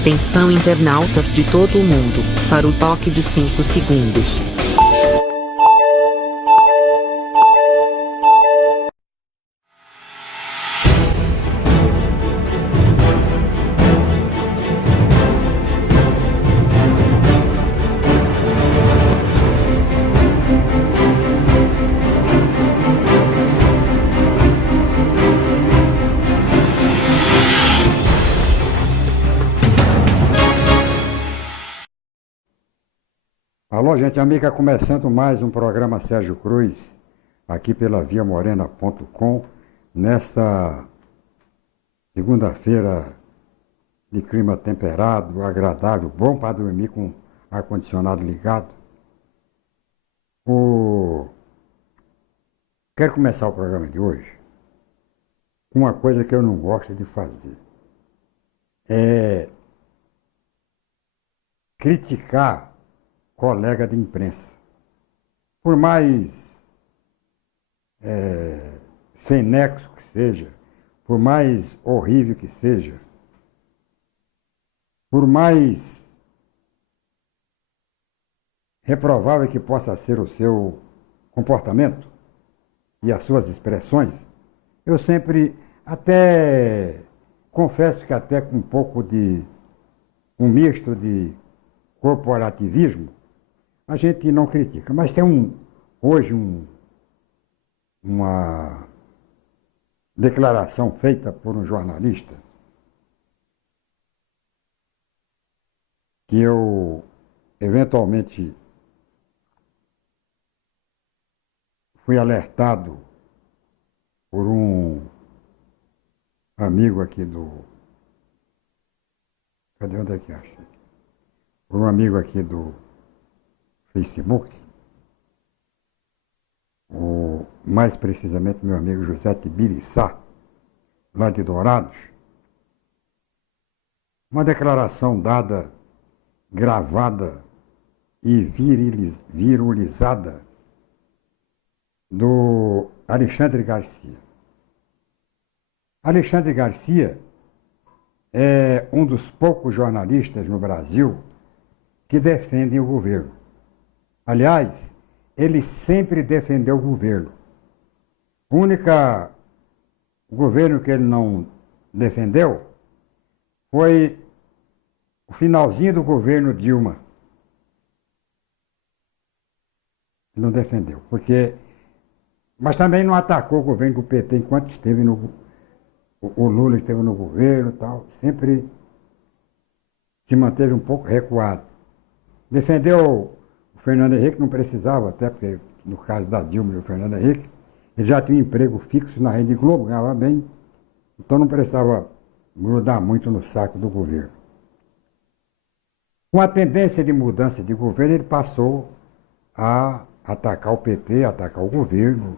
Atenção internautas de todo o mundo, para o toque de 5 segundos. Alô, gente amiga, começando mais um programa Sérgio Cruz, aqui pela viamorena.com, nesta segunda-feira de clima temperado, agradável, bom para dormir com ar-condicionado ligado. Quero começar o programa de hoje com uma coisa que eu não gosto de fazer. É criticar colega de imprensa. Por mais sem nexo que seja, por mais horrível que seja, por mais reprovável que possa ser o seu comportamento e as suas expressões, eu sempre, até confesso que até com um pouco de um misto de corporativismo, a gente não critica. Mas tem hoje uma declaração feita por um jornalista que eu eventualmente fui alertado por um amigo aqui do... Cadê onde é que acha? Por um amigo aqui do Facebook, mais precisamente meu amigo José Tibiriçá, lá de Dourados, uma declaração dada, gravada e viralizada do Alexandre Garcia. Alexandre Garcia é um dos poucos jornalistas no Brasil que defendem o governo. Aliás, ele sempre defendeu o governo. O único governo que ele não defendeu foi o finalzinho do governo Dilma. Ele não defendeu, mas também não atacou o governo do PT enquanto esteve o Lula esteve no governo e tal, sempre se manteve um pouco recuado. Defendeu o Fernando Henrique, não precisava, até porque no caso da Dilma e o Fernando Henrique, ele já tinha um emprego fixo na Rede Globo, ganhava bem, então não precisava grudar muito no saco do governo. Com a tendência de mudança de governo, ele passou a atacar o PT, atacar o governo,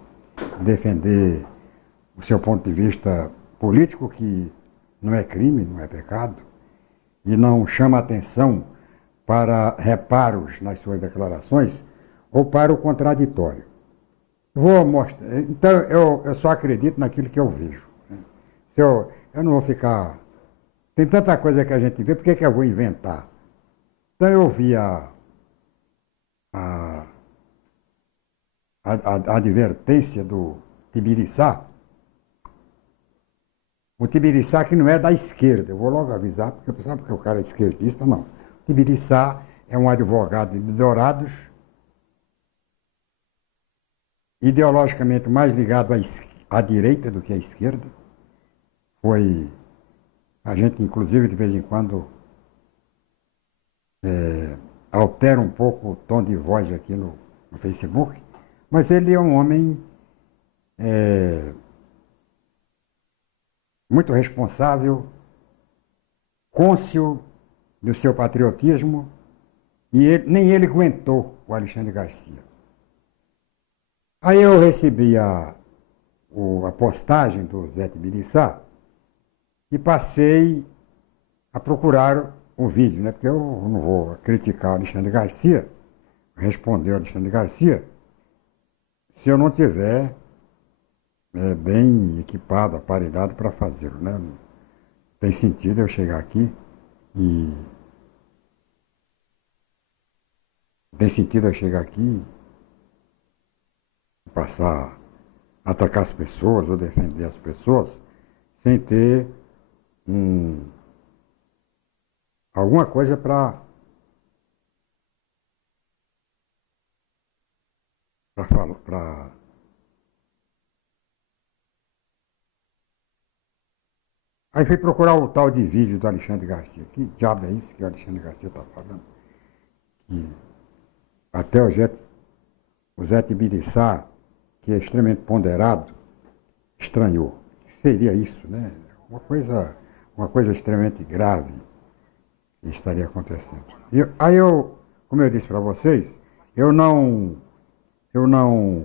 defender o seu ponto de vista político, que não é crime, não é pecado, e não chama atenção para reparos nas suas declarações ou para o contraditório. Vou mostrar. Então, eu só acredito naquilo que eu vejo. Eu não vou ficar... Tem tanta coisa que a gente vê, por que eu vou inventar? Então, eu vi a advertência do Tibiriçá. O Tibiriçá que não é da esquerda, eu vou logo avisar, porque o pessoal, porque o cara é esquerdista, não. O Tibiriçá é um advogado de Dourados, ideologicamente mais ligado à direita do que à esquerda. A gente, inclusive, de vez em quando, altera um pouco o tom de voz aqui no Facebook, mas ele é um homem muito responsável, cônscio do seu patriotismo, e nem ele aguentou o Alexandre Garcia. Aí eu recebi a postagem do Zé Tibiriçá e passei a procurar o vídeo, né? Porque eu não vou criticar o Alexandre Garcia, responder o Alexandre Garcia, se eu não tiver bem equipado, aparelhado para fazê-lo, né? Não tem sentido eu chegar aqui E tem sentido eu chegar aqui, passar a atacar as pessoas ou defender as pessoas, sem ter alguma coisa para falar, para... Aí fui procurar o tal de vídeo do Alexandre Garcia. Que diabo é isso que o Alexandre Garcia está falando? Que até o Zé Tibiriçá, que é extremamente ponderado, estranhou. O que seria isso, né? Uma coisa extremamente grave que estaria acontecendo. Aí eu, como eu disse para vocês, eu não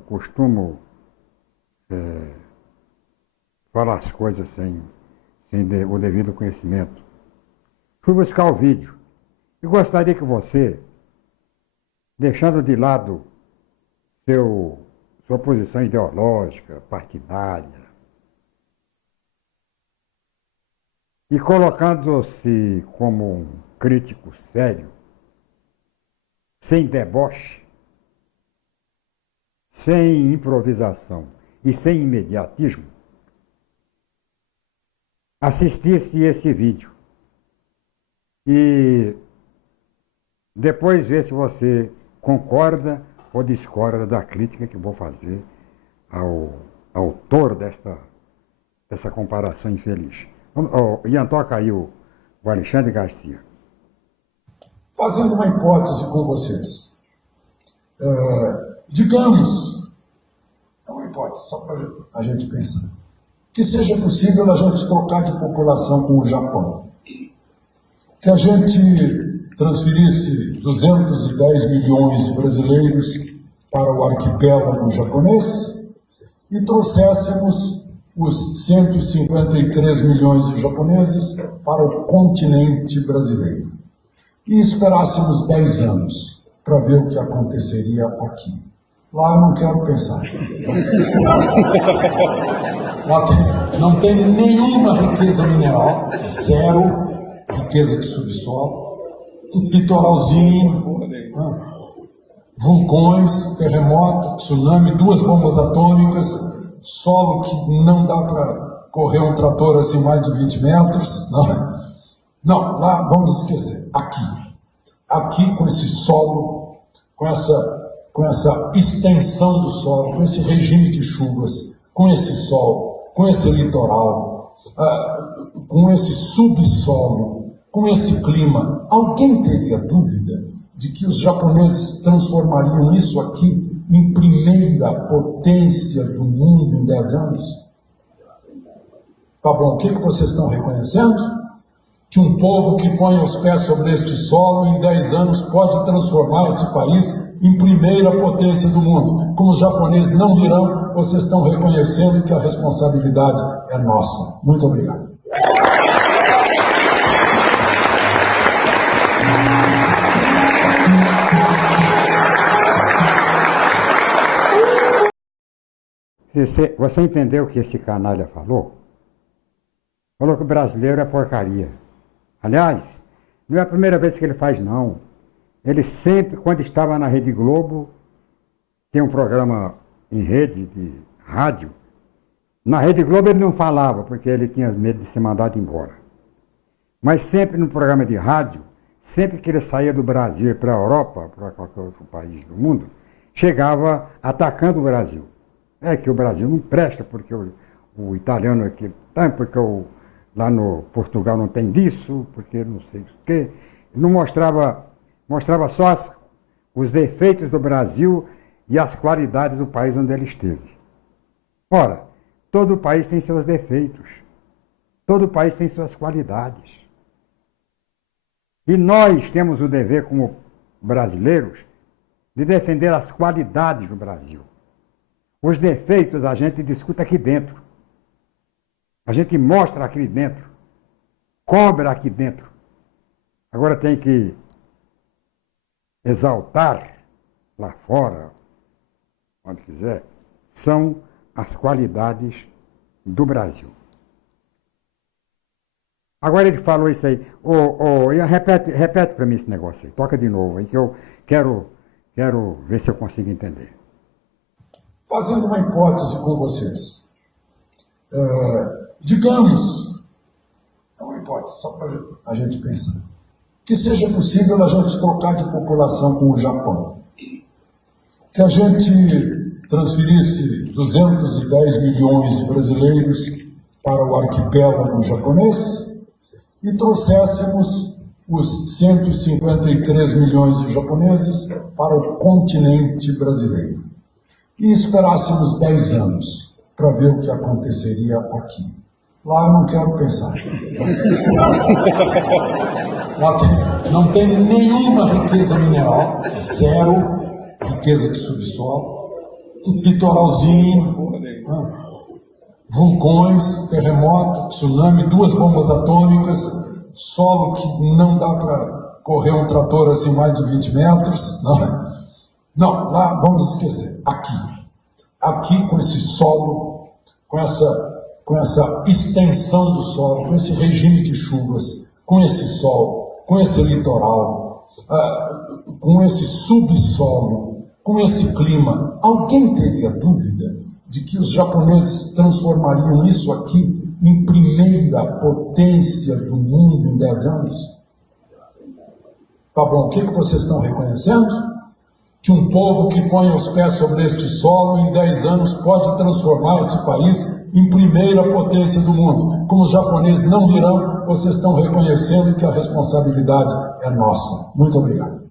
costumo falar as coisas sem o devido conhecimento. Fui buscar o vídeo e gostaria que você, deixando de lado sua posição ideológica, partidária, e colocando-se como um crítico sério, sem deboche, sem improvisação e sem imediatismo, assistisse esse vídeo e depois ver se você concorda ou discorda da crítica que vou fazer ao autor dessa comparação infeliz. Ian, toca aí o Alexandre Garcia. Fazendo uma hipótese com vocês. Digamos, é uma hipótese, só para a gente pensar, que seja possível a gente trocar de população com o Japão. Que a gente transferisse 210 milhões de brasileiros para o arquipélago japonês e trouxéssemos os 153 milhões de japoneses para o continente brasileiro. E esperássemos 10 anos para ver o que aconteceria aqui. Lá eu não quero pensar. Lá não tem nenhuma riqueza mineral, zero riqueza de subsolo, litoralzinho, vulcões, terremoto, tsunami, 2 bombas atômicas, solo que não dá para correr um trator assim mais de 20 metros. Não, lá vamos esquecer. Aqui com esse solo, com essa extensão do solo, com esse regime de chuvas, com esse sol, com esse litoral, com esse subsolo, com esse clima, alguém teria dúvida de que os japoneses transformariam isso aqui em primeira potência do mundo em 10 anos? Tá bom, o que vocês estão reconhecendo? Que um povo que põe os pés sobre este solo em 10 anos pode transformar esse país em primeira potência do mundo. Como os japoneses não virão, vocês estão reconhecendo que a responsabilidade é nossa. Muito obrigado. Você entendeu o que esse canalha falou? Falou que o brasileiro é porcaria. Aliás, não é a primeira vez que ele faz, não. Ele sempre, quando estava na Rede Globo, tem um programa em rede de rádio. Na Rede Globo ele não falava, porque ele tinha medo de ser mandado embora. Mas sempre no programa de rádio, sempre que ele saía do Brasil e para a Europa, para qualquer outro país do mundo, chegava atacando o Brasil. É que o Brasil não presta, porque o italiano é que tem, porque lá no Portugal não tem disso, porque não sei o quê. Não mostrava só os defeitos do Brasil e as qualidades do país onde ele esteve. Ora, todo país tem seus defeitos. Todo país tem suas qualidades. E nós temos o dever, como brasileiros, de defender as qualidades do Brasil. Os defeitos a gente discute aqui dentro. A gente mostra aqui dentro. Cobra aqui dentro. Agora tem que exaltar lá fora, onde quiser, são as qualidades do Brasil. Agora ele falou isso aí. Ian, repete para mim esse negócio aí. Toca de novo aí que eu quero ver se eu consigo entender. Fazendo uma hipótese com vocês. Digamos, é uma hipótese, só para a gente pensar, que seja possível a gente trocar de população com o Japão. Que a gente transferisse 210 milhões de brasileiros para o arquipélago japonês e trouxéssemos os 153 milhões de japoneses para o continente brasileiro. E esperássemos 10 anos para ver o que aconteceria aqui. Lá eu não quero pensar. Lá não tem nenhuma riqueza mineral, zero riqueza de subsolo, litoralzinho, vulcões, terremoto, tsunami, 2 bombas atômicas, solo que não dá para correr um trator assim mais de 20 metros. Não, lá vamos esquecer. Aqui com esse solo, com essa extensão do solo, com esse regime de chuvas, com esse sol, com esse litoral, com esse subsolo, com esse clima, alguém teria dúvida de que os japoneses transformariam isso aqui em primeira potência do mundo em 10 anos? Tá bom, o que vocês estão reconhecendo? Que um povo que põe os pés sobre este solo em 10 anos pode transformar esse país em primeira potência do mundo. Como os japoneses não virão, vocês estão reconhecendo que a responsabilidade é nossa. Muito obrigado.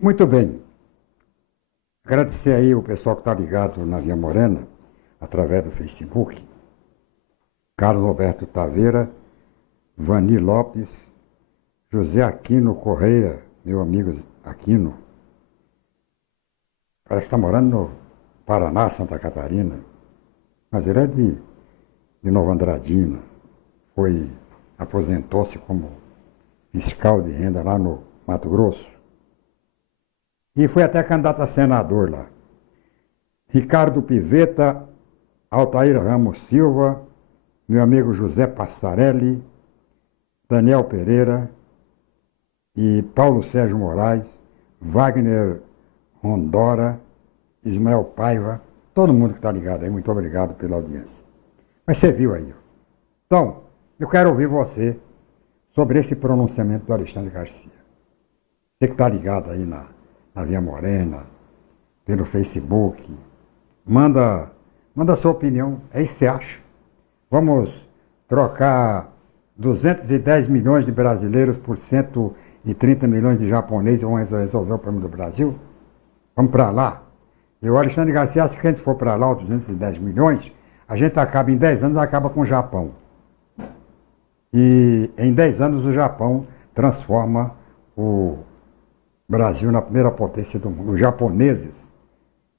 Muito bem. Agradecer aí o pessoal que está ligado na Via Morena, através do Facebook. Carlos Roberto Taveira, Vani Lopes, José Aquino Correia, meu amigo Aquino. Parece que está morando no Paraná, Santa Catarina. Mas ele é de Nova Andradina. Aposentou-se como fiscal de renda lá no Mato Grosso. E foi até candidato a senador lá. Ricardo Piveta, Altair Ramos Silva, meu amigo José Passarelli, Daniel Pereira e Paulo Sérgio Moraes, Wagner Rondora, Ismael Paiva, todo mundo que está ligado aí, muito obrigado pela audiência. Mas você viu aí. Então, eu quero ouvir você sobre esse pronunciamento do Alexandre Garcia. Você que está ligado aí na Via Morena, pelo Facebook, manda a sua opinião, é isso que você acha. Vamos trocar 210 milhões de brasileiros por 130 milhões de japoneses e vamos resolver o problema do Brasil? Vamos para lá. E o Alexandre Garcia acha que a gente for para lá, os 210 milhões, a gente acaba em 10 anos, acaba com o Japão. E em 10 anos o Japão transforma o Brasil na primeira potência do mundo. Os japoneses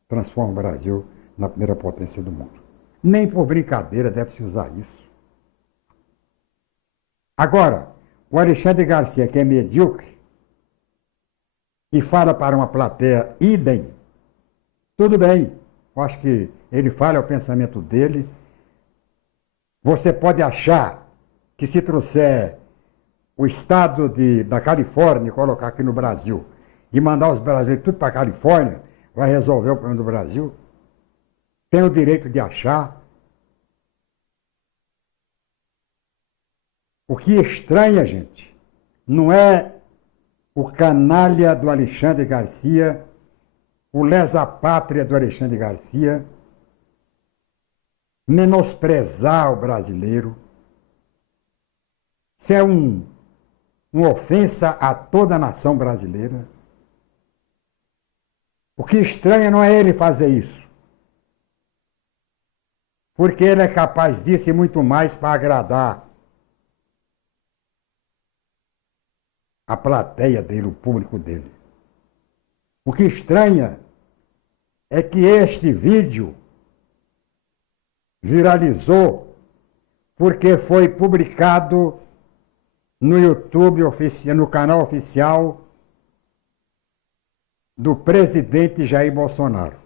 transformam o Brasil na primeira potência do mundo. Nem por brincadeira deve-se usar isso. Agora, o Alexandre Garcia, que é medíocre, e fala para uma plateia idem, tudo bem. Eu acho que ele fala, é o pensamento dele. Você pode achar que se trouxer o estado da Califórnia e colocar aqui no Brasil e mandar os brasileiros tudo para a Califórnia, vai resolver o problema do Brasil? Tem o direito de achar. O que estranha, gente, não é o canalha do Alexandre Garcia, o lesa-pátria do Alexandre Garcia, menosprezar o brasileiro. Isso é uma ofensa a toda a nação brasileira. O que estranha não é ele fazer isso, porque ele é capaz disso e muito mais para agradar a plateia dele, o público dele. O que estranha é que este vídeo viralizou porque foi publicado no YouTube oficial, no canal oficial do presidente Jair Bolsonaro.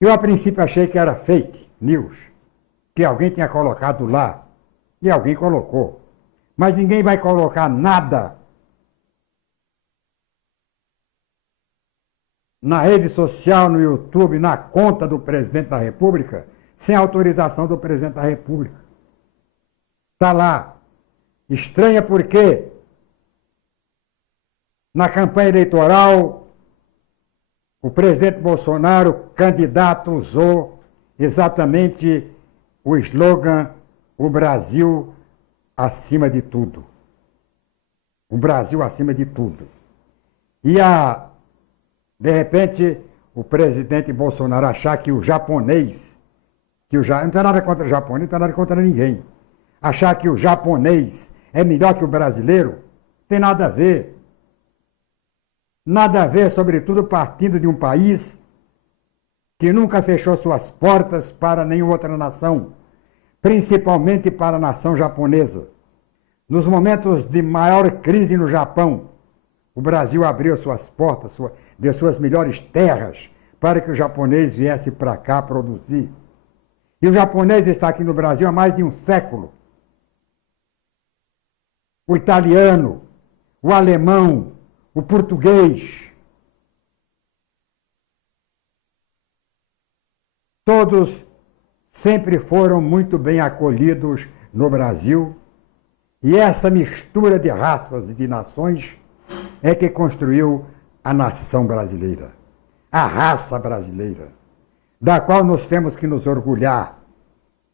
Eu, a princípio, achei que era fake news, que alguém tinha colocado lá, e alguém colocou. Mas ninguém vai colocar nada na rede social, no YouTube, na conta do presidente da República, sem autorização do presidente da República. Está lá. Estranha porque na campanha eleitoral o presidente Bolsonaro, candidato, usou exatamente o slogan "O Brasil acima de tudo". O Brasil acima de tudo. E de repente, o presidente Bolsonaro achar que o japonês, não tem nada contra o japonês, não tem nada contra ninguém, achar que o japonês é melhor que o brasileiro, tem nada a ver. Nada a ver, sobretudo partindo de um país que nunca fechou suas portas para nenhuma outra nação, principalmente para a nação japonesa. Nos momentos de maior crise no Japão, o Brasil abriu suas portas, deu suas melhores terras para que o japonês viesse para cá produzir. E o japonês está aqui no Brasil há mais de um século. O italiano, o alemão, o português, todos sempre foram muito bem acolhidos no Brasil, e essa mistura de raças e de nações é que construiu a nação brasileira, a raça brasileira, da qual nós temos que nos orgulhar.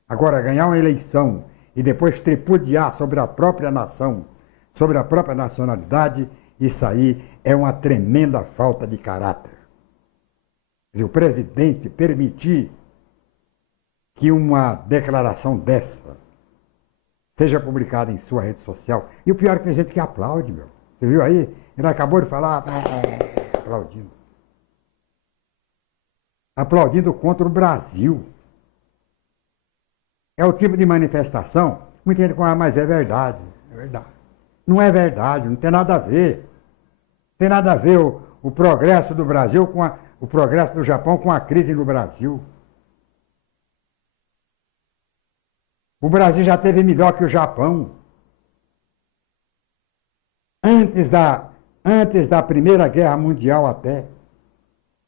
Agora, ganhar uma eleição e depois tripudiar sobre a própria nação, sobre a própria nacionalidade, isso aí é uma tremenda falta de caráter. Se o presidente permitir que uma declaração dessa seja publicada em sua rede social, e o pior é que tem gente que aplaude, meu. Você viu aí? Ele acabou de falar, aplaudindo. Aplaudindo contra o Brasil. É o tipo de manifestação, muita gente fala, mas é verdade, é verdade. Não é verdade, não tem nada a ver. Não tem nada a ver o progresso do Brasil o progresso do Japão com a crise no Brasil. O Brasil já teve melhor que o Japão. Antes da Primeira Guerra Mundial até,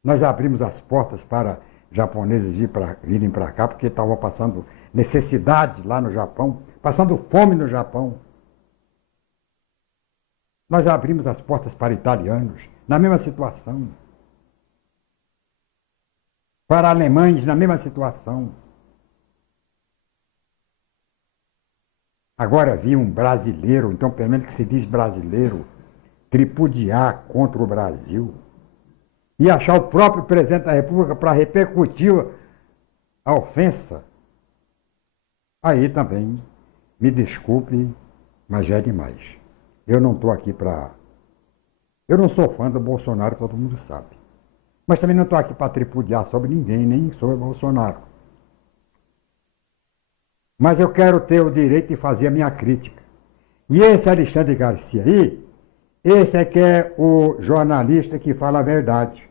nós abrimos as portas para japoneses virem para cá, porque estavam passando necessidade lá no Japão, passando fome no Japão. Nós abrimos as portas para italianos, na mesma situação. Para alemães, na mesma situação. Agora vi um brasileiro, então pelo menos que se diz brasileiro, tripudiar contra o Brasil e achar o próprio presidente da República para repercutir a ofensa. Aí também, me desculpe, mas já é demais. Eu não estou aqui para... Eu não sou fã do Bolsonaro, todo mundo sabe. Mas também não estou aqui para tripudiar sobre ninguém, nem sobre o Bolsonaro. Mas eu quero ter o direito de fazer a minha crítica. E esse Alexandre Garcia aí, esse é que é o jornalista que fala a verdade,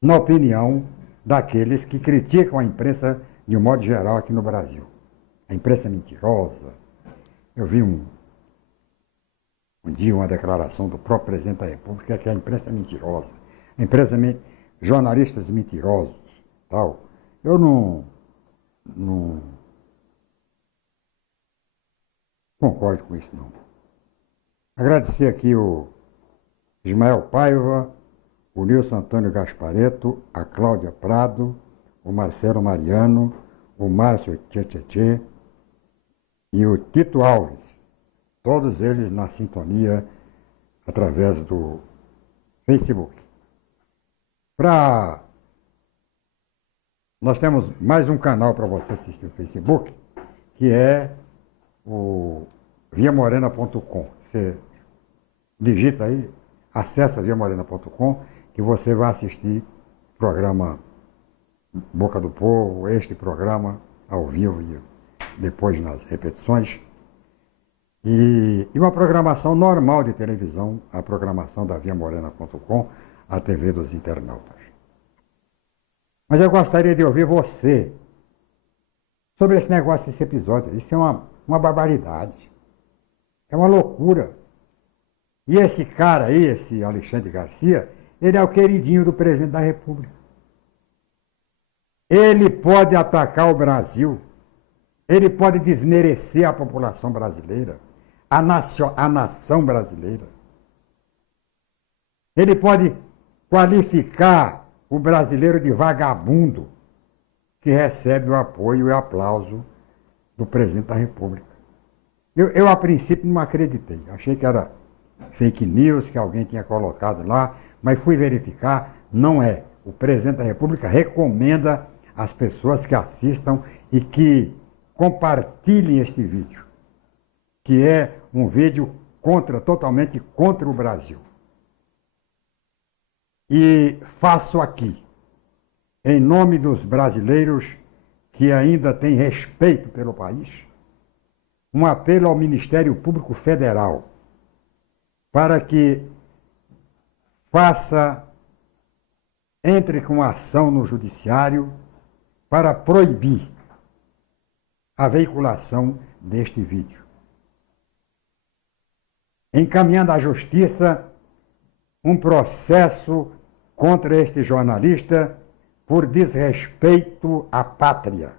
na opinião daqueles que criticam a imprensa de um modo geral aqui no Brasil. A imprensa é mentirosa. Eu vi um dia uma declaração do próprio presidente da República que a imprensa é mentirosa. A imprensa jornalistas mentirosos, tal. Eu não concordo com isso, não. Agradecer aqui o Ismael Paiva, o Nilson Antônio Gaspareto, a Cláudia Prado, o Marcelo Mariano, o Márcio Tchê e o Tito Alves. Todos eles na sintonia através do Facebook. Nós temos mais um canal para você assistir o Facebook, que é o viamorena.com. Você digita aí, acessa viamorena.com, que você vai assistir o programa Boca do Povo, este programa ao vivo e depois nas repetições. E uma programação normal de televisão, a programação da viamorena.com, a TV dos internautas. Mas eu gostaria de ouvir você sobre esse negócio desse episódio. Isso é uma barbaridade. É uma loucura. E esse cara aí, esse Alexandre Garcia, ele é o queridinho do presidente da República. Ele pode atacar o Brasil, ele pode desmerecer a população brasileira, a nação brasileira. Ele pode qualificar o brasileiro de vagabundo que recebe o apoio e o aplauso do presidente da República. Eu a princípio, não acreditei. Achei que era fake news, que alguém tinha colocado lá, mas fui verificar, não é. O presidente da República recomenda às pessoas que assistam e que compartilhem este vídeo, que é um vídeo totalmente contra o Brasil. E faço aqui, em nome dos brasileiros que ainda têm respeito pelo país, um apelo ao Ministério Público Federal para que entre com ação no Judiciário para proibir a veiculação deste vídeo. Encaminhando à Justiça um processo contra este jornalista por desrespeito à pátria.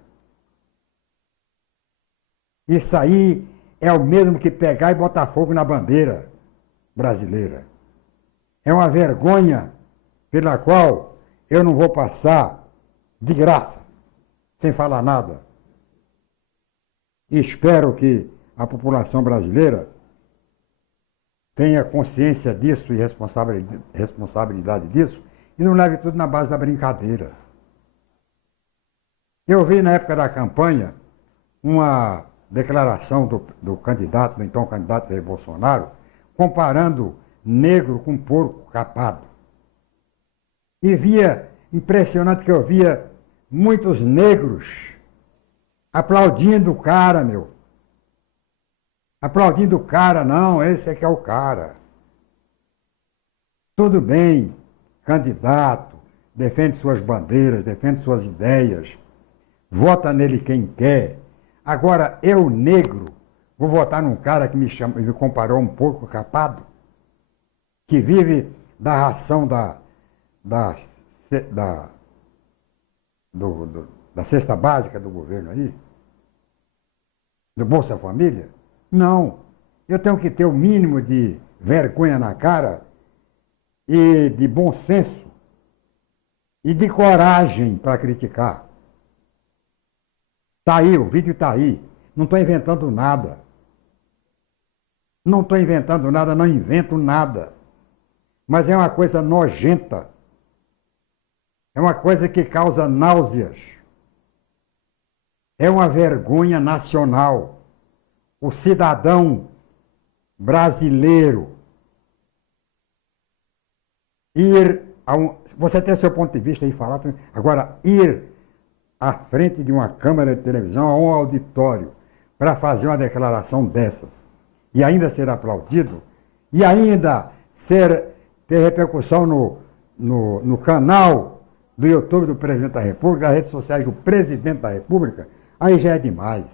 Isso aí é o mesmo que pegar e botar fogo na bandeira brasileira. É uma vergonha pela qual eu não vou passar de graça, sem falar nada. E espero que a população brasileira tenha consciência disso e responsabilidade disso e não leve tudo na base da brincadeira. Eu vi na época da campanha uma declaração do candidato, do então candidato Jair Bolsonaro, comparando negro com porco capado. E via, impressionante que eu via muitos negros aplaudindo o cara, meu. Aplaudindo o cara, não, esse é que é o cara. Tudo bem, candidato, defende suas bandeiras, defende suas ideias, vota nele quem quer. Agora, eu, negro, vou votar num cara que me comparou a um porco capado, que vive da ração da cesta básica do governo aí, do Bolsa Família? Não. Eu tenho que ter o mínimo de vergonha na cara e de bom senso e de coragem para criticar. Está aí, o vídeo está aí. Não estou inventando nada. Não estou inventando nada, não invento nada. Mas é uma coisa nojenta. É uma coisa que causa náuseas. É uma vergonha nacional. O cidadão brasileiro você tem seu ponto de vista aí falar, agora ir à frente de uma câmera de televisão, a um auditório, para fazer uma declaração dessas, e ainda ser aplaudido, e ainda ter repercussão no canal do YouTube do presidente da República, das redes sociais do presidente da República, aí já é demais.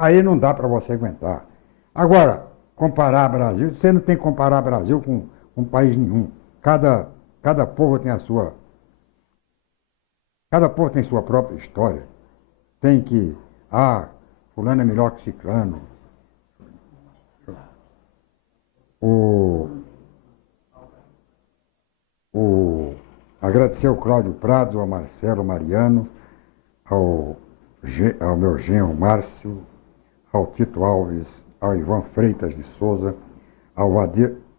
Aí não dá para você aguentar. Agora, comparar Brasil, você não tem que comparar Brasil com país nenhum. Cada povo tem cada povo tem sua própria história. Tem que, fulano é melhor que ciclano. Agradecer ao Cláudio Prado, ao Marcelo Mariano, ao meu genro Márcio, ao Tito Alves, ao Ivan Freitas de Souza, ao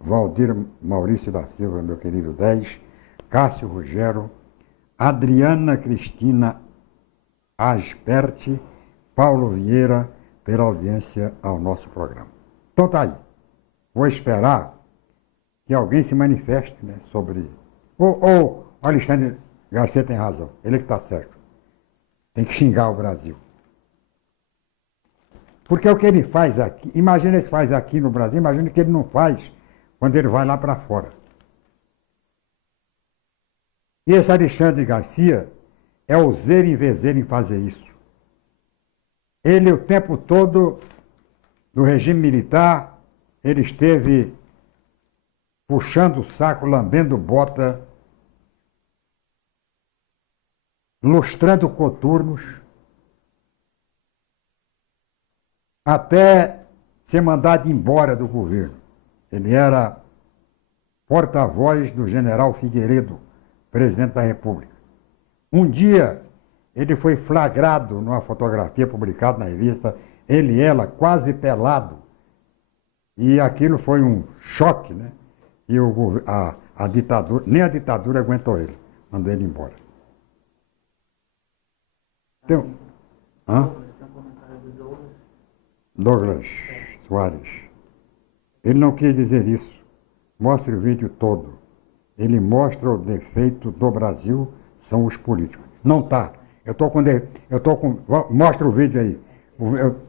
Valdir Maurício da Silva, meu querido 10, Cássio Rogero, Adriana Cristina Asperti, Paulo Vieira, pela audiência ao nosso programa. Então tá aí. Vou esperar que alguém se manifeste, né, sobre... Ou Alexandre Garcia tem razão, ele que está certo. Tem que xingar o Brasil. Porque é o que ele faz aqui, imagina ele faz aqui no Brasil, imagina que ele não faz quando ele vai lá para fora. E esse Alexandre Garcia, é o zero em vezeiro em fazer isso. Ele, o tempo todo do regime militar, ele esteve puxando o saco, lambendo bota, lustrando coturnos, até ser mandado embora do governo. Ele era porta-voz do general Figueiredo, presidente da República. Um dia, ele foi flagrado numa fotografia publicada na revista Ele e Ela, quase pelado. E aquilo foi um choque, né? E a ditadura, nem a ditadura aguentou ele, mandou ele embora. Tem, hã? Douglas Soares. Ele não quis dizer isso. Mostre o vídeo todo. Ele mostra o defeito do Brasil, são os políticos. Não tá. Mostra o vídeo aí.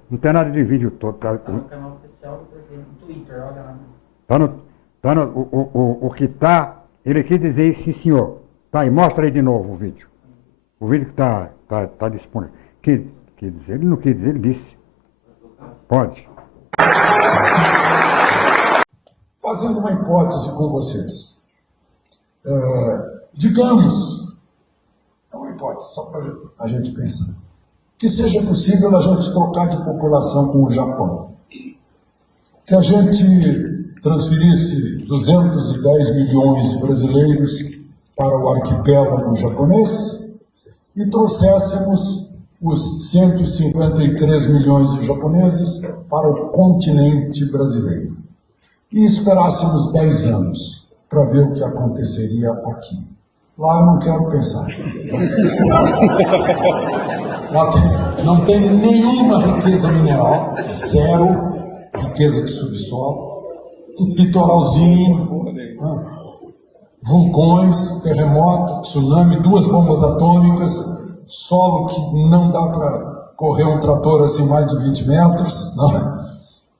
Não tem nada de vídeo todo. Tá no canal oficial do presidente, no Twitter, olha lá. O que tá, ele quis dizer isso, sim, senhor. Tá aí, mostra aí de novo o vídeo. O vídeo que tá disponível. Quis dizer, ele não quis dizer, ele disse. Pode. Fazendo uma hipótese com vocês. Digamos, é uma hipótese, só para a gente pensar, que seja possível a gente trocar de população com o Japão. Que a gente transferisse 210 milhões de brasileiros para o arquipélago japonês e trouxéssemos os 153 milhões de japoneses para o continente brasileiro. E esperássemos 10 anos para ver o que aconteceria aqui. Lá eu não quero pensar. Lá não tem nenhuma riqueza mineral, zero riqueza de subsolo, litoralzinho, vulcões, terremoto, tsunami, 2 bombas atômicas, solo que não dá para correr um trator assim mais de 20 metros.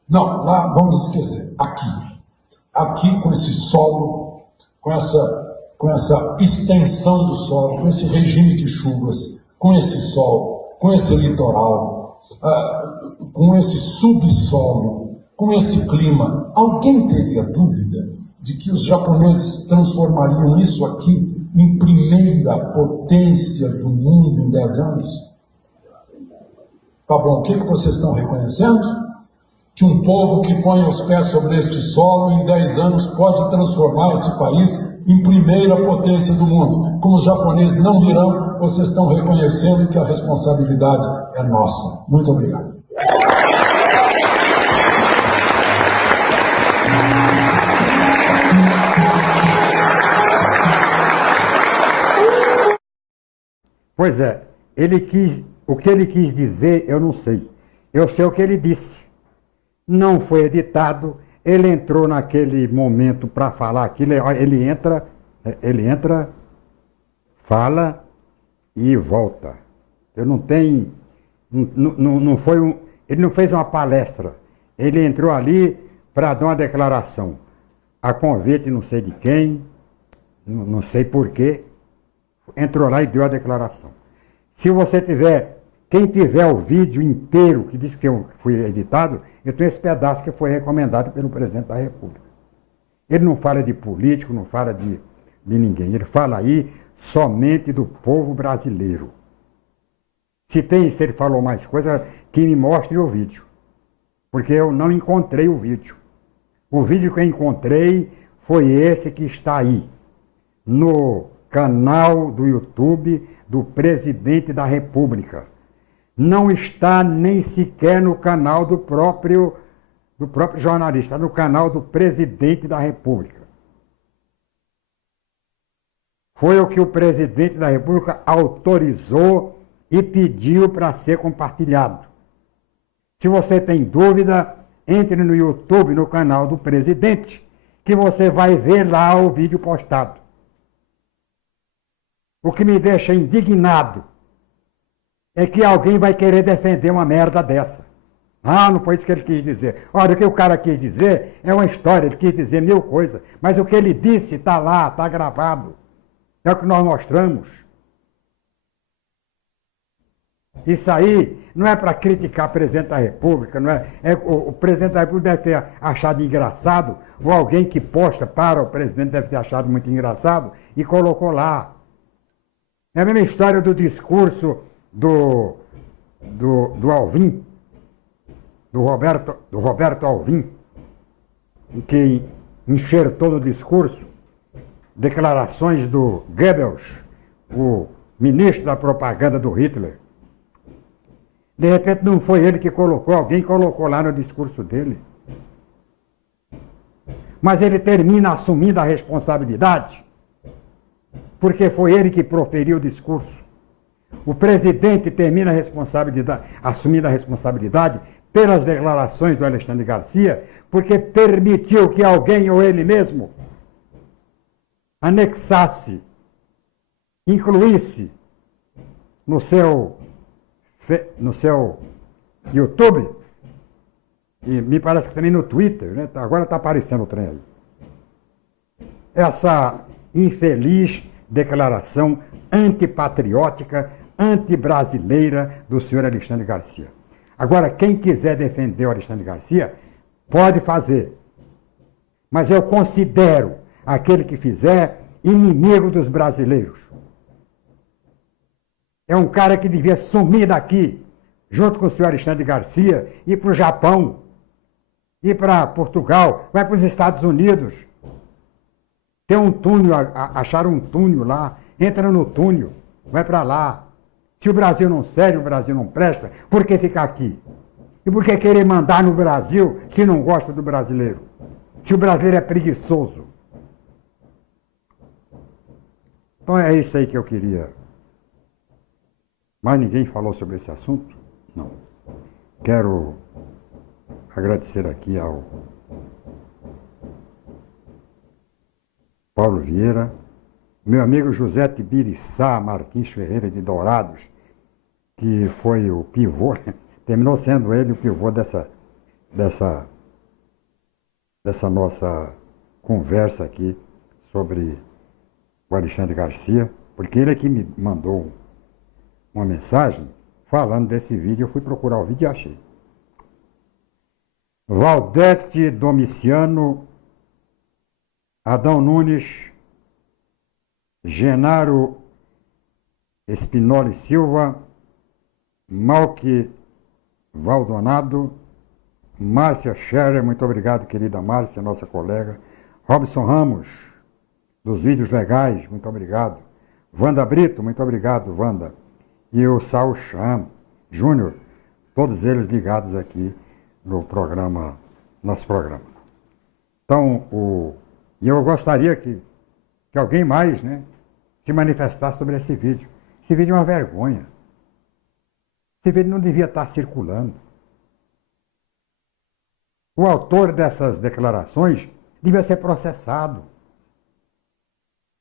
Não, lá vamos esquecer. Aqui com esse solo, com essa extensão do solo, com esse regime de chuvas, com esse sol, com esse litoral, com esse subsolo, com esse clima, alguém teria dúvida de que os japoneses transformariam isso aqui em primeira potência do mundo em 10 anos? Tá bom, o que vocês estão reconhecendo? Que um povo que põe os pés sobre este solo em 10 anos pode transformar esse país em primeira potência do mundo. Como os japoneses não virão, vocês estão reconhecendo que a responsabilidade é nossa. Muito obrigado. Pois é, o que ele quis dizer, eu não sei. Eu sei o que ele disse. Não foi editado, ele entrou naquele momento para falar aquilo, ele entra, fala e volta. Eu não tenho, não foi ele não fez uma palestra, ele entrou ali para dar uma declaração, a convite não sei de quem, não sei porquê, entrou lá e deu a declaração. Se você quem tiver o vídeo inteiro, que diz que foi editado, eu tenho esse pedaço que foi recomendado pelo presidente da República. Ele não fala de político, não fala de ninguém. Ele fala aí somente do povo brasileiro. Se ele falou mais coisa, que me mostre o vídeo. Porque eu não encontrei o vídeo. O vídeo que eu encontrei foi esse que está aí, no canal do YouTube do presidente da República. Não está nem sequer no canal do próprio jornalista, está no canal do presidente da República. Foi o que o presidente da República autorizou e pediu para ser compartilhado. Se você tem dúvida, entre no YouTube, no canal do presidente, que você vai ver lá o vídeo postado. O que me deixa indignado é que alguém vai querer defender uma merda dessa. Não foi isso que ele quis dizer. Olha, o que o cara quis dizer é uma história, ele quis dizer 1000 coisas, mas o que ele disse está lá, está gravado. É o que nós mostramos. Isso aí não é para criticar o presidente da República, não é? O presidente da República deve ter achado engraçado, ou alguém que posta para o presidente deve ter achado muito engraçado e colocou lá. É a mesma história do discurso do Alvim, do Roberto Alvim, que enxertou no discurso declarações do Goebbels, o ministro da propaganda do Hitler. De repente não foi ele que colocou, alguém colocou lá no discurso dele. Mas ele termina assumindo a responsabilidade, porque foi ele que proferiu o discurso. O presidente termina assumindo a responsabilidade pelas declarações do Alexandre Garcia, porque permitiu que alguém ou ele mesmo anexasse, incluísse no seu YouTube, e me parece que também no Twitter, né? Agora está aparecendo o trem aí, essa infeliz declaração antipatriótica, antibrasileira do senhor Alexandre Garcia. Agora, quem quiser defender o Alexandre Garcia, pode fazer. Mas eu considero aquele que fizer inimigo dos brasileiros. É um cara que devia sumir daqui, junto com o senhor Alexandre Garcia, ir para o Japão, ir para Portugal, vai para os Estados Unidos. Tem um túnel, acharam um túnel lá, entra no túnel, vai para lá. Se o Brasil não serve, o Brasil não presta, por que ficar aqui? E por que querer mandar no Brasil se não gosta do brasileiro? Se o brasileiro é preguiçoso. Então é isso aí que eu queria. Mas ninguém falou sobre esse assunto? Não. Quero agradecer aqui ao Paulo Vieira, meu amigo José Tibiriçá Martins Ferreira de Dourados, que foi o pivô, terminou sendo ele o pivô dessa nossa conversa aqui sobre o Alexandre Garcia, porque ele é que me mandou uma mensagem falando desse vídeo. Eu fui procurar o vídeo e achei. Valdete Domiciano, Adão Nunes, Genaro Espinoli Silva, Malque Valdonado, Márcia Scherer, muito obrigado, querida Márcia, nossa colega. Robson Ramos, dos vídeos legais, muito obrigado. Wanda Brito, muito obrigado, Wanda. E o Saul Cham Júnior, todos eles ligados aqui no programa, nosso programa. Então, e eu gostaria que alguém mais, né, se manifestasse sobre esse vídeo. Esse vídeo é uma vergonha. Esse vídeo não devia estar circulando. O autor dessas declarações devia ser processado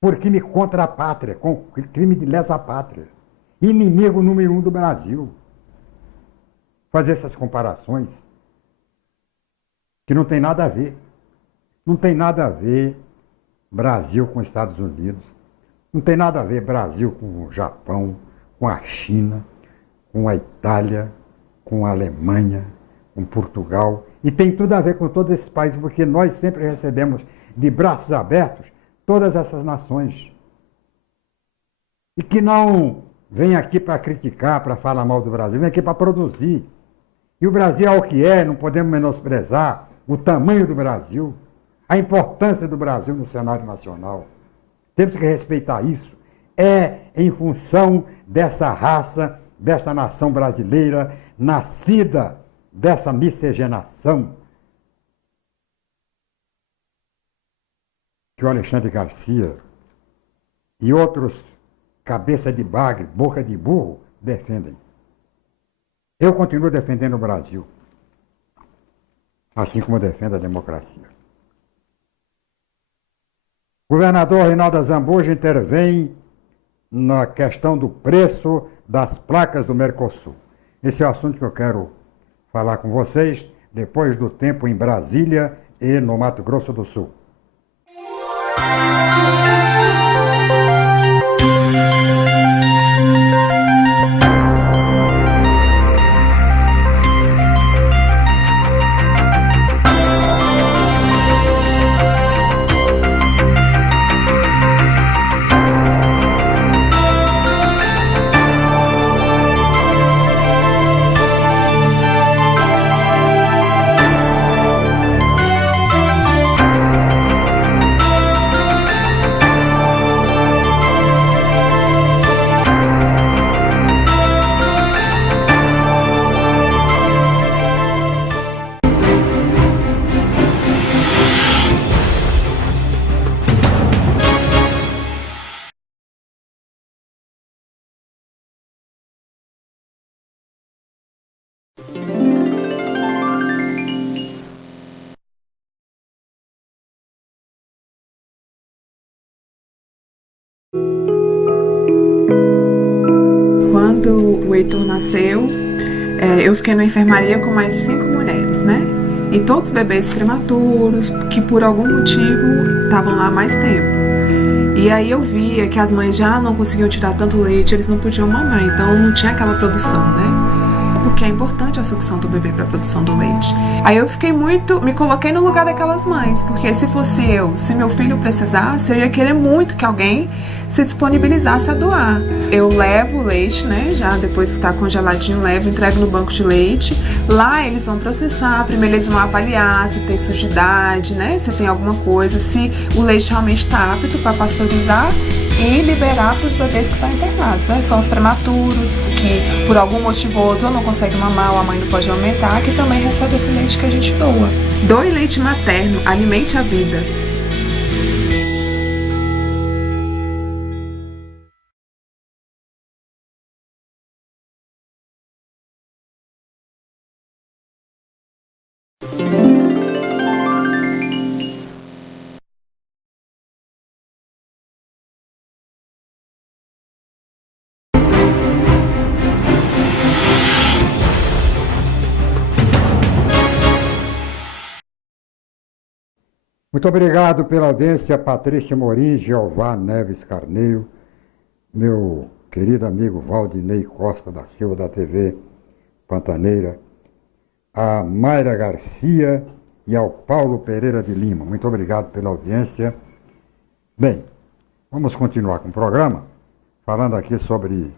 por crime contra a pátria, com crime de lesa pátria. Inimigo número 1 do Brasil. Fazer essas comparações que não tem nada a ver. Não tem nada a ver Brasil com Estados Unidos. Não tem nada a ver Brasil com o Japão, com a China, com a Itália, com a Alemanha, com Portugal. E tem tudo a ver com todos esses países, porque nós sempre recebemos de braços abertos todas essas nações. E que não vem aqui para criticar, para falar mal do Brasil, vem aqui para produzir. E o Brasil é o que é, não podemos menosprezar o tamanho do Brasil, a importância do Brasil no cenário nacional. Temos que respeitar isso. É em função dessa raça, desta nação brasileira, nascida dessa miscigenação, que o Alexandre Garcia e outros cabeça de bagre, boca de burro, defendem. Eu continuo defendendo o Brasil, assim como eu defendo a democracia. O governador Reinaldo Azambuja intervém na questão do preço das placas do Mercosul. Esse é o assunto que eu quero falar com vocês depois do tempo em Brasília e no Mato Grosso do Sul. Heitor nasceu, eu fiquei na enfermaria com mais 5 mulheres, né? E todos bebês prematuros, que por algum motivo estavam lá há mais tempo. E aí eu via que as mães já não conseguiam tirar tanto leite, eles não podiam mamar, então não tinha aquela produção, né? Porque é importante a sucção do bebê para a produção do leite. Aí eu me coloquei no lugar daquelas mães, porque se fosse eu, se meu filho precisasse, eu ia querer muito que alguém se disponibilizasse a doar. Eu levo o leite, né, já depois que está congeladinho, entrego no banco de leite. Lá eles vão processar, primeiro eles vão avaliar se tem sujidade, né, se tem alguma coisa, se o leite realmente está apto para pasteurizar e liberar para os bebês que estão internados, né? São os prematuros, que por algum motivo ou outro não conseguem mamar ou a mãe não pode aumentar, que também recebe esse leite que a gente doa. Doe leite materno, alimente a vida. Muito obrigado pela audiência, Patrícia Morim, Jeová Neves Carneiro, meu querido amigo Valdinei Costa da Silva, da TV Pantaneira, a Mayra Garcia e ao Paulo Pereira de Lima. Muito obrigado pela audiência. Bem, vamos continuar com o programa, falando aqui sobre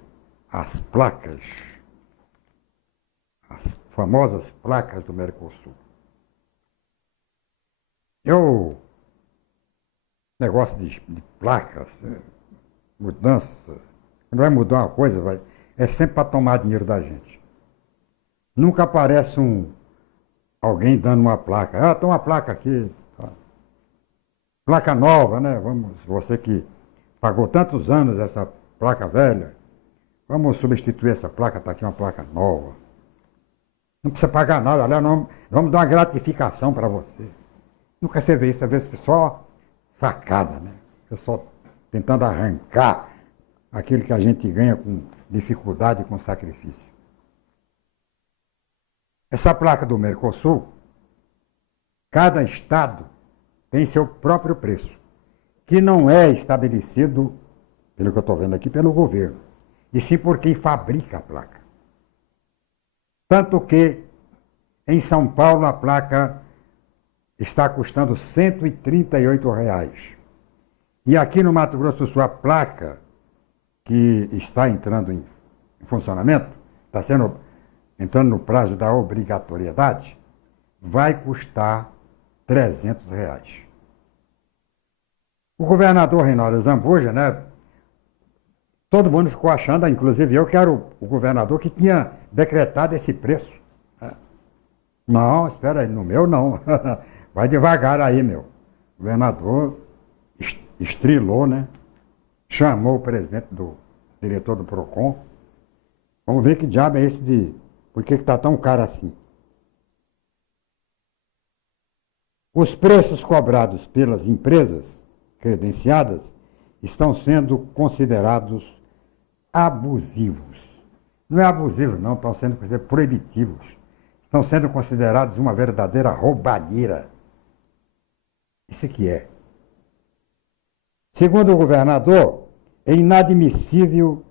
as placas, as famosas placas do Mercosul. Negócio de placas, mudança, não vai mudar uma coisa, é sempre para tomar dinheiro da gente. Nunca aparece alguém dando uma placa. Tem uma placa aqui, tá? Placa nova, né? Você que pagou tantos anos essa placa velha, vamos substituir essa placa, está aqui uma placa nova. Não precisa pagar nada, aliás, vamos dar uma gratificação para você. Nunca você vê isso, às vezes só facada, né? Você só tentando arrancar aquilo que a gente ganha com dificuldade e com sacrifício. Essa placa do Mercosul, cada estado tem seu próprio preço, que não é estabelecido, pelo que eu estou vendo aqui, pelo governo, e sim por quem fabrica a placa. Tanto que, em São Paulo, a placa está custando R$ 138. E aqui no Mato Grosso do Sul, a placa que está entrando em funcionamento, entrando no prazo da obrigatoriedade, vai custar R$ 300. O governador Reinaldo Zambuja, né? Todo mundo ficou achando, inclusive eu, que era o governador que tinha decretado esse preço. Não, espera aí, no meu não. Vai devagar aí, meu. O governador estrilou, né? Chamou o presidente diretor do PROCON. Vamos ver que diabo é esse por que está tão caro assim. Os preços cobrados pelas empresas credenciadas estão sendo considerados abusivos. Não é abusivo, não, estão sendo proibitivos. Estão sendo considerados uma verdadeira roubalheira. Isso que é. Segundo o governador, é inadmissível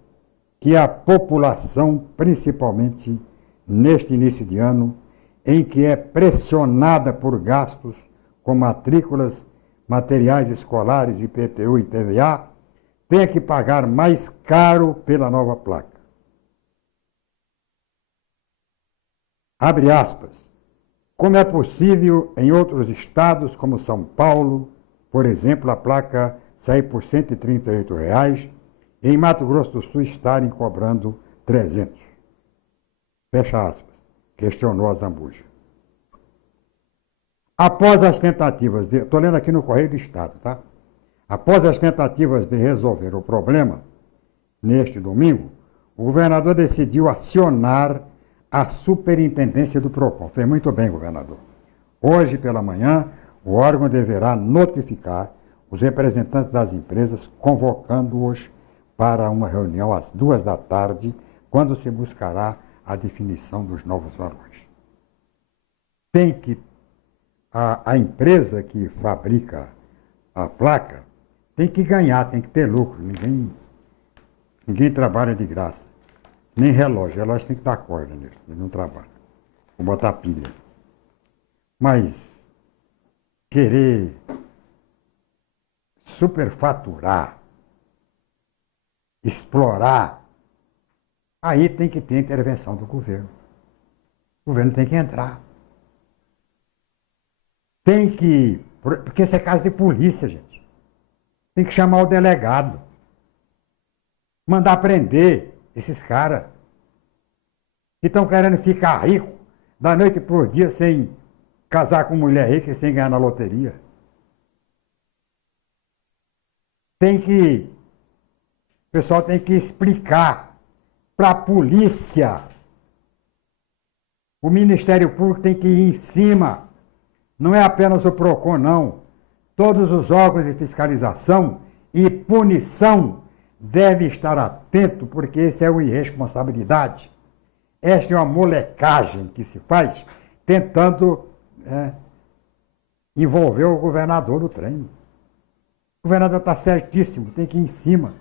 que a população, principalmente neste início de ano, em que é pressionada por gastos com matrículas, materiais escolares, IPTU e TVA, tenha que pagar mais caro pela nova placa. Abre aspas. Como é possível em outros estados, como São Paulo, por exemplo, a placa sair por R$ 138, e em Mato Grosso do Sul estarem cobrando 300. Fecha aspas, questionou a Zambuja. Após as tentativas estou lendo aqui no Correio do Estado, tá? Após as tentativas de resolver o problema, neste domingo, o governador decidiu acionar a superintendência do PROCON. Fez muito bem, governador. Hoje pela manhã, o órgão deverá notificar os representantes das empresas, convocando-os para uma reunião às 14h quando se buscará a definição dos novos valores. Tem que a empresa que fabrica a placa tem que ganhar, tem que ter lucro. Ninguém trabalha de graça. Nem relógio. Relógio tem que dar corda nele, ele não trabalha. Vou botar pilha. Mas querer superfaturar, explorar, aí tem que ter intervenção do governo. O governo tem que entrar. Tem que... Porque isso é caso de polícia, gente. Tem que chamar o delegado. Mandar prender esses caras que estão querendo ficar rico da noite por dia sem casar com mulher rica e sem ganhar na loteria. O pessoal tem que explicar para a polícia. O Ministério Público tem que ir em cima. Não é apenas o PROCON, não. Todos os órgãos de fiscalização e punição devem estar atentos, porque isso é uma irresponsabilidade. Esta é uma molecagem que se faz tentando envolver o governador no trem. O governador está certíssimo, tem que ir em cima.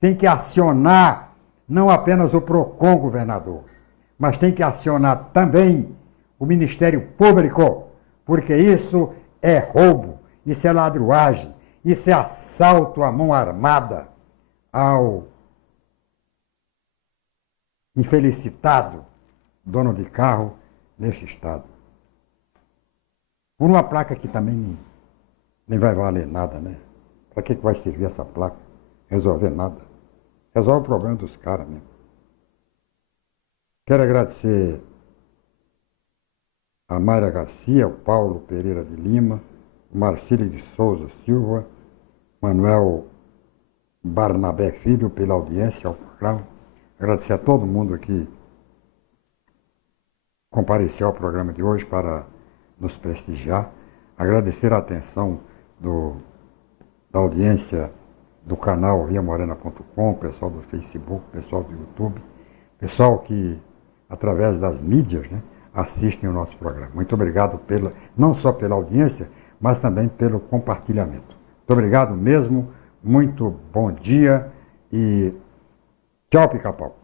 Tem que acionar não apenas o PROCON, governador, mas tem que acionar também o Ministério Público, porque isso é roubo, isso é ladruagem, isso é assalto à mão armada ao infelicitado dono de carro neste estado. Por uma placa que também nem vai valer nada, né? Para que vai servir essa placa? Resolver nada. Resolve o problema dos caras mesmo. Quero agradecer a Mayra Garcia, o Paulo Pereira de Lima, o Marcílio de Souza Silva, Manuel Barnabé Filho pela audiência ao programa. Agradecer a todo mundo que compareceu ao programa de hoje para nos prestigiar. Agradecer a atenção da audiência do canal viamorena.com, pessoal do Facebook, pessoal do YouTube, pessoal que, através das mídias, né, assistem o nosso programa. Muito obrigado não só pela audiência, mas também pelo compartilhamento. Muito obrigado mesmo, muito bom dia e tchau, Pica-Pau.